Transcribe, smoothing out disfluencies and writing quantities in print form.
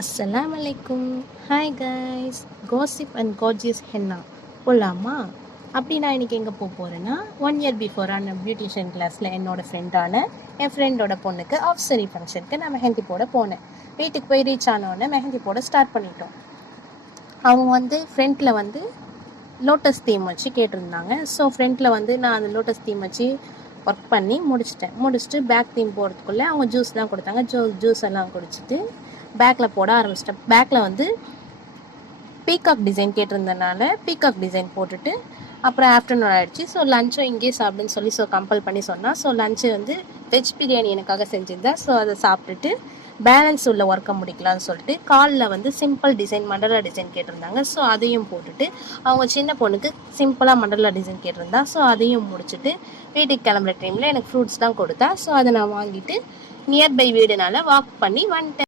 அஸ்ஸலாமு அலைக்கும். Hi guys. Gossip and gorgeous henna போகலாமா? அப்படி நான் இன்றைக்கி எங்கே போகிறேன்னா 1 இயர் பிஃபோரான பியூட்டிஷியன் கிளாஸில் என் ஃப்ரெண்டோட பொண்ணுக்கு ஆஃப் சரி ஃபங்க்ஷனுக்கு நான் மெஹந்தி போட போனேன். வீட்டுக்கு போய் ரீச் ஆனோடனே மெஹந்தி போட ஸ்டார்ட் பண்ணிட்டோம். அவங்க ஃப்ரண்ட்டில் லோட்டஸ் தீம் வச்சு கேட்டிருந்தாங்க. ஸோ ஃப்ரண்ட்டில் நான் அந்த லோட்டஸ் தீம் வச்சு ஒர்க் பண்ணி முடிச்சுட்டு பேக் தீம் போகிறதுக்குள்ளே அவங்க ஜூஸ்லாம் கொடுத்தாங்க. ஜூஸ் எல்லாம் குடிச்சிட்டு பேக்கில் போட ஆரம்பிச்சிட்டேன். பேக்கில் பீகாக் டிசைன் கேட்டிருந்தனால பீகாக் டிசைன் போட்டுட்டு அப்புறம் ஆஃப்டர்நூன் ஆகிடுச்சு. ஸோ லஞ்சும் இங்கேயே சாப்பிடுன்னு சொல்லி கம்பல் பண்ணி சொன்னால். ஸோ லஞ்சு வெஜ் பிரியாணி எனக்காக செஞ்சுருந்தேன். ஸோ அதை சாப்பிட்டுட்டு பேலன்ஸ் உள்ள ஒர்க்கை முடிக்கலாம்னு சொல்லிட்டு காலில் சிம்பிள் டிசைன் மண்டலா டிசைன் கேட்டிருந்தாங்க. ஸோ அதையும் போட்டுட்டு அவங்க சின்ன பொண்ணுக்கு சிம்பிளாக மண்டலா டிசைன் கேட்டிருந்தா. ஸோ அதையும் முடிச்சுட்டு வீட்டுக்கு கிளம்புற டைமில் எனக்கு ஃப்ரூட்ஸ் தான் கொடுத்தா. ஸோ அதை நான் வாங்கிட்டு நியர்பை வீடுனால வாக் பண்ணி வந்துட்டேன்.